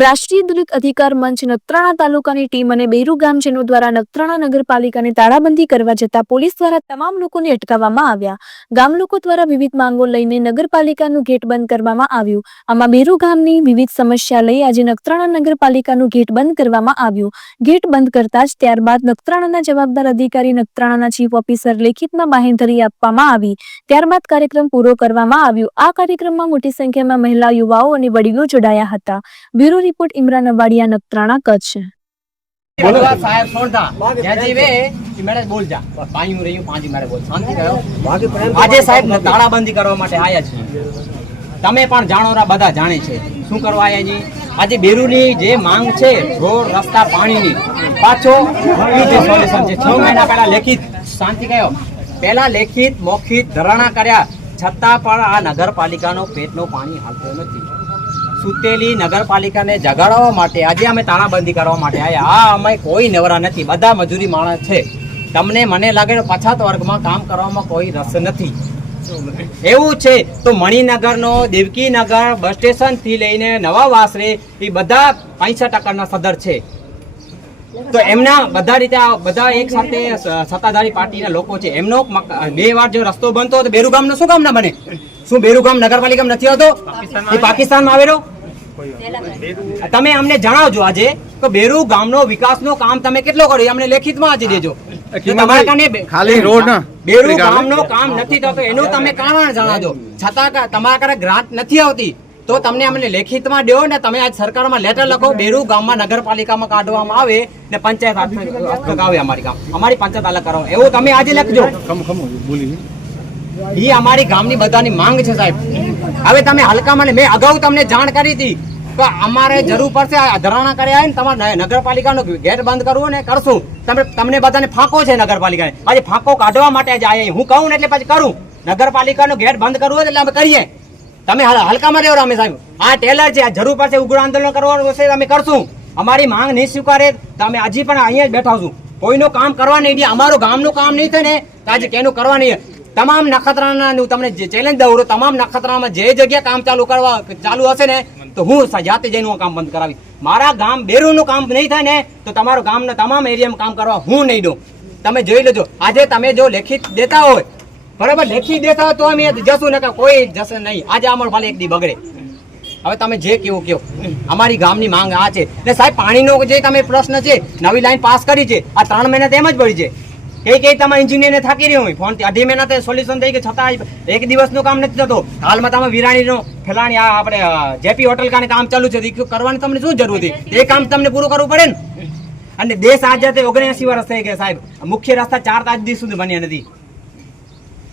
રાષ્ટ્રીય દલિત અધિકાર મંચ નખત્રાણા તાલુકાની ટીમ અને બેરુ ગામજનો દ્વારા નખત્રાણા નગરપાલિકાને તાળાબંધી કરવા જતા પોલીસ દ્વારા તમામ લોકોને અટકાવવામાં આવ્યા. ગામ લોકો દ્વારા વિવિધ માંગો લઈને નગરપાલિકાનું ગેટ બંધ કરવામાં આવ્યું. આમાં બેરુ ગામની વિવિધ સમસ્યા લઈ આજે નખત્રાણા નગરપાલિકાનું ગેટ બંધ કરવામાં આવ્યું. ગેટ બંધ કરતા જ ત્યારબાદ નખત્રાણાના જવાબદાર અધિકારી નખત્રાણાના ચીફ ઓફિસર લેખિતમાં બાહેંધરી આપવામાં આવી. ત્યારબાદ કાર્યક્રમ પૂરો કરવામાં આવ્યો. આ કાર્યક્રમમાં મોટી સંખ્યામાં મહિલા, યુવાઓ અને વડીલો જોડાયા હતા. બ્યુરો રિપોર્ટ ઇમરાન અવાડિયા નખત્રાણા કચ્છ બોલવા સાહેબ છોડતા જ્યાં જીવે એ બોલ જા. પાંચ હું રહ્યું પાંચ મેળે બોલ. શાંતિ કરો. આજે સાહેબ તાળાબંધી કરવા માટે આયા છીએ. તમે પણ જાણો રા બધા જાણે છે. શું કરવા આયા જી? આજે બેરુની જે માંગ છે રોડ રસ્તા પાણીની પાછો જે સોલ્યુશન છે. છ મહિના પહેલા લેખિત શાંતિ કયો પહેલા લેખિત મૌખિત ધરણા કર્યા. છતાં પણ આ નગરપાલિકાનો પેટનો પાણી હાલતો નથી. સુતેલી નગરપાલિકાને જગાડવા માટે આજે અમે તાળાબંધી કરવા માટે આવ્યા આ અમે કોઈ નવરા નથી. બધા મજૂરી માણસ છે. તમને મને લાગે પછાત વર્ગમાં કામ કરવામાં કોઈ રસ નથી. એવું છે. તો મણિનગરનો, દેવકીનગર, બસ સ્ટેશનથી લઈને નવા વાસરે એ બધા પૈસા ટકાના સદર છે. તો એમના બધા રીતે બધા એક સાથે સત્તાધારી પાર્ટીના લોકો છે. એમનો બે વાર જો રસ્તો બનતો તો બેરુગામનો શું કામ ના બને? શું બેરુગામ નગરપાલિકામાં નથી આવતો? એ પાકિસ્તાનમાં આવેલો? તમે અમને જણાવજો આજે કે બેરુ ગામનો વિકાસનો કામ તમે કેટલો કર્યો? એ અમને લેખિતમાં આજે દેજો. તમારા કારણે ખાલી રોડ બેરુ ગામનો. કામ નથી થતો એનું તમે કારણ જણાવજો છતાં તમારા કારણે ગ્રાન્ટ નથી આવતી તો તમને અમને લેખિતમાં દો ને તમે આજ સરકારમાં લેટર લખો બેરુ ગામમાં નગરપાલિકામાં કાઢવામાં આવે ને પંચાયત આવે અમારી ગામ. અમારી પંચાયત અલગ કરો એવું તમે આજે લખજો. ખમ ખમ બોલી. એ અમારી ગામની બધાની માંગ છે સાહેબ. હવે તમે હલકામાં મેં અગાઉ તમને જાણ કરી હતી કે અમારે જરૂર પડશે ધરાણા કર્યા ને તમારે નગરપાલિકાનો ગેટ બંધ કરવો ને કરશું. તમે તમને બધાને ફાંકો છે નગરપાલિકાને આજે ફાંકો કાઢવા માટે જ આવ્યા હું કહું ને એટલે પછી કરું. નગરપાલિકાનો ગેટ બંધ કરવો એટલે અમે કરીએ. તમે હલકામાં રહેવો અમે સાહેબ. આ ટેલર છે જરૂર પડશે ઉગ્ર આંદોલન કરવાનું હશે અમે કરશું. અમારી માંગ નહીં સ્વીકારે તો અમે હજી પણ અહીંયા જ બેઠા છું. કોઈનું કામ કરવા નહીં. અમારું ગામનું કામ નહીં થાય ને આજે કેનું કરવા નહીં. તમામ નખત્રાના હું તમને ચેલેન્જ દઉં તમામ નખત્રામાં જે જગ્યા કામ ચાલુ કરવા ચાલુ હશે ને, તો હું જાતે જઈને હું કામ બંધ કરાવી મારા ગામ બેરુનું કામ નહીં થાય ને, તો તમારું ગામના તમામ એરિયામાં કામ કરવા હું નહીં દઉં. તમે જોઈ લેજો, આજે તમે જો લેખિત દેતા હોય, બરાબર લેખી દેતા હોય તો અમે જશું ને કોઈ જશે નહીં. આજે અમારું ભલે એક દી બગડે. હવે તમે જે કેવું કહો, અમારી ગામની માંગ આ છે. ને સાહેબ, પાણીનો જે તમે પ્રશ્ન છે, નવી લાઈન પાસ કરી છે, આ ત્રણ મહિના તેમ જ પડી છે. કઈ કઈ તમારા એન્જિનિયરને થાકી રહ્યો હોય. ફોન અઢી મહિના તે સોલ્યુશન થઈ ગયું છતાં એક દિવસનું કામ નથી થતો. હાલમાં તમે વિરાણીનો ફેલાણી આ આપણે જેપી હોટલ કાને કામ ચાલુ છે. તો કરવાની તમને શું જરૂર હતી? એ કામ તમને પૂરું કરવું પડે ને? અને દેશ આઝાદ ઓગણસી વર્ષ થઈ ગયા સાહેબ. મુખ્ય રસ્તા ચાર તાજ દિવસ સુધી બન્યા નથી.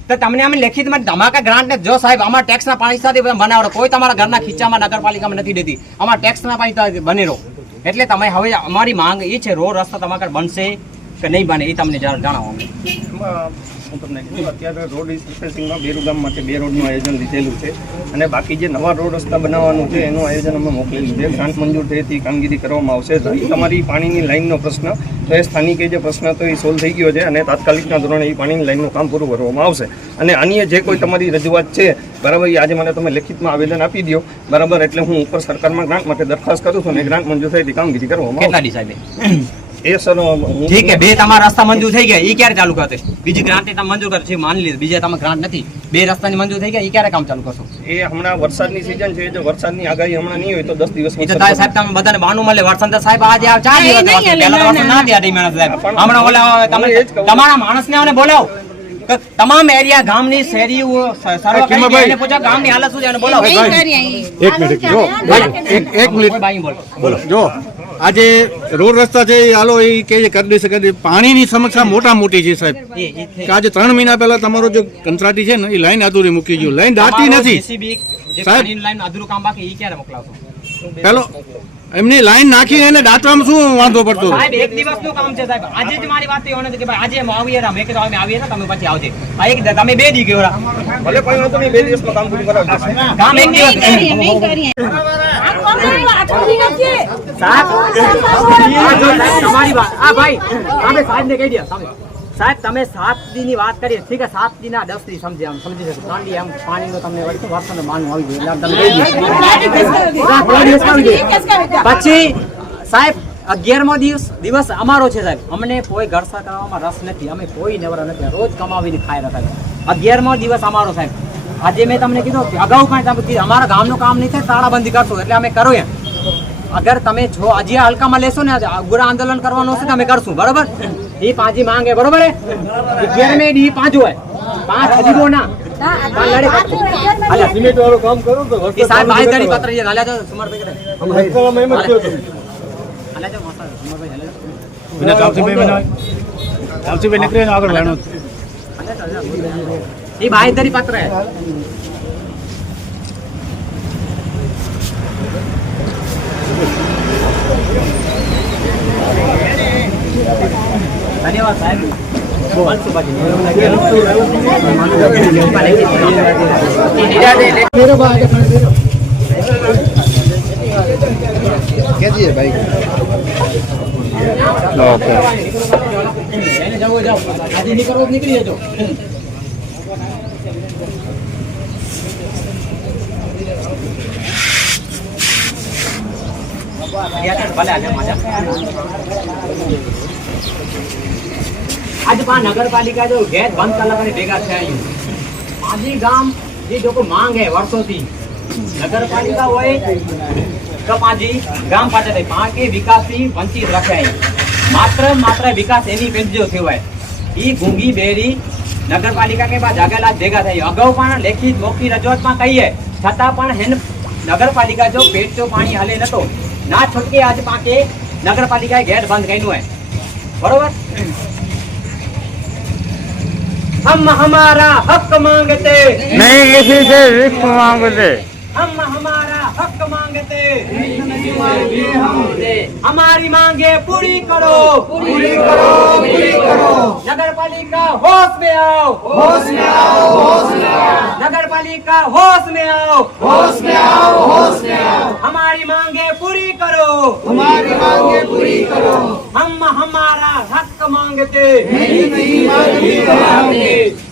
તો તમને અમે લેખિતમાં ધમાકા ગ્રાન્ટ ને જો સાહેબ અમારા ટેક્સના પાણી સાથે બનાવડો. કોઈ તમારા ઘરના ખીચામાં નગરપાલિકામાં નથી દેતી. અમારા ટેક્સના પાણી બનેલો. એટલે તમે હવે અમારી માંગ એ છે રોડ રસ્તા તમારા બનશે. કે નહીં બને એ તમને જણાવો હું તમને કીધું અત્યારે રોડ રિસર્ફેસિંગમાં બેરુ ગામ માટે બે રોડનું આયોજન લીધેલું છે અને બાકી જે નવા રોડ રસ્તા બનાવવાનું છે એનું આયોજન અમે મોકલેલું છે. ગ્રાન્ટ મંજૂર થઈ હતી કામગીરી કરવામાં આવશે રહી તમારી પાણીની લાઇનનો પ્રશ્ન તો એ સ્થાનિકે જે પ્રશ્ન હતો એ સોલ્વ થઈ ગયો છે અને તાત્કાલિકના ધોરણે એ પાણીની લાઇનનું કામ પૂરું કરવામાં આવશે. અને અન્ય જે કોઈ તમારી રજૂઆત છે બરાબર એ આજે મને તમે લેખિતમાં આવેદન આપી દો બરાબર એટલે હું ઉપર સરકારમાં ગ્રાન્ટ માટે દરખાસ્ત કરું છું અને ગ્રાન્ટ મંજૂર થઈ કામગીરી કરવામાં કેટલા સાહેબ? એ ઠીક છે બે તમારા રસ્તા મંજૂર થઈ ગયા. એ ક્યારે ચાલુ કરશે? બીજી ગ્રાન્ટ તમે મંજૂર કરશે. માની લીધું. બીજા તમે ગ્રાન્ટ નથી. બે રસ્તાની મંજૂર થઈ ગયા. એ ક્યારે કામ ચાલુ કરશો? એ હમણાં વરસાદની સિઝન છે. જો વરસાદની આગાહી હમણાં નહીં હોય તો દસ દિવસ તો તારે સાહેબ તમે બધાને બાનું મળે. વરસાદ સાહેબ આજે ચાર દિવસ ના દે હમણાં ઓલા તમે. તમારા માણસને ને બોલાવો. તમામ એરિયા ગામની શેરી ગામની હાલત શું છે એને બોલાવો. એક મિનિટ જો એક એક મિનિટ. બોલો બોલો. જો આજે રોડ રસ્તા છે એ હાલો એ કે છે કરી દેશે કરી. પાણીની સમસ્યા મોટા મોટી છે સાહેબ. કે આજે ત્રણ મહિના પહેલા તમારો જે કંત્રાટી છે ને એ લાઈન અધૂરી મૂકી ગયું. લાઈન દાટી નથી. સાહેબ. લાઈન અધૂરું કામ બાકી એ ક્યારે મોકલાવશો? પેલો એમની લાઈન નાખીને એને દાંતવામાં શું વાંધો પડતો? સાહેબ એક દિવસનું કામ છે સાહેબ આજે જ મારી વાત થઈ નથી કે ભાઈ આજે આવીએ ને મેં કીધું અમે આવીએ ને તમે પછી આવજે આ એક તમે બે દી ગયો ભલે કોઈ વાંધો નહીં બે દિવસમાં કામ પૂરું કરાવજો કામ એક દિવસ સાહેબ, આ જો તમારી વાત આ ભાઈ સામે સાહેબને કહી દે સામે સાહેબ તમે સાત દી વાત કરીએ ઠીક છે સાત દી ના દસ દી સમજી આમ સમજી શકો ત્રણ દી આમ પાણી નો તમને વળી તો વરસાદ માનું આવી ગયું. એટલે તમે. પછી સાહેબ અગિયારમો દિવસ દિવસ અમારો છે સાહેબ. અમને કોઈ ઘરસા કરવામાં રસ નથી. અમે કોઈ નવરા નથી. રોજ કમાવીને ખાઈ રહ્યા હતા. અગિયારમો દિવસ અમારો સાહેબ. આજે મેં તમને કીધું કે અગાઉ કાંઈ તમે કીધું અમારા ગામનું કામ નહીં થાય તાળાબંધી કરશો એટલે અમે કરો એમ. અગર તમે જો હજી હલકામાં લેશો ને ગુરા આંદોલન કરવાનું હશે તો અમે કરશું. બરોબર? એ પાંચી માંગે બરોબર હે? અગિયાર મે ડી પાંચ હોય. પાંચ હજી ના. સિમેન્ટ વાળું કામ કરો તો એ સાહેબ બાંહેધરી પત્ર હાલ્યા કરે. હાલ્યા મસ્ત. હાલ્યા. એ હે ધન્યવાદ સાહેબ મળશું પછી. એને જવું જાઓ આજે નીકળવો નીકળી જજો ભલે આજે મજા આજે પા નગરપાલિકા જો ગેસ બંધ કલાકની ભેગા થયા અહીં માજી ગામ જે લોકો માંગ વર્ષોથી નગરપાલિકા હોય તો પાજી ગામ પાસે પાંચે વિકાસથી વંચિત રખાય. માત્ર માત્ર વિકાસ એની પેજો થયો એ ગુંગી બેરી નગરપાલિકા કે જાગેલા ભેગા થઈ અગાઉ પણ લેખિત મૌખિક રજૂઆતમાં કહીએ, છતાં પણ હેન નગરપાલિકા જો પેટચો પાણી હાલે નતો. ના છૂટકે આજ પાંચે નગરપાલિકાએ ગેટ બંધ કર્યું હોય. બરોબર? हम हमारा हक मांगते नहीं किसी से रिस्क मांगते हम हमारा हक मांगते हमारी मांगे पूरी करो पूरी करो पूरी करो नगर पालिका होश में आओ होश में आओ होश में आओ नगर पालिका होश में आओ होश में आओ होश में आओ हमारी मांगे पूरी करो हमारी मांगे पूरी करो हम हमारा हक मांगते नहीं नहीं मांगते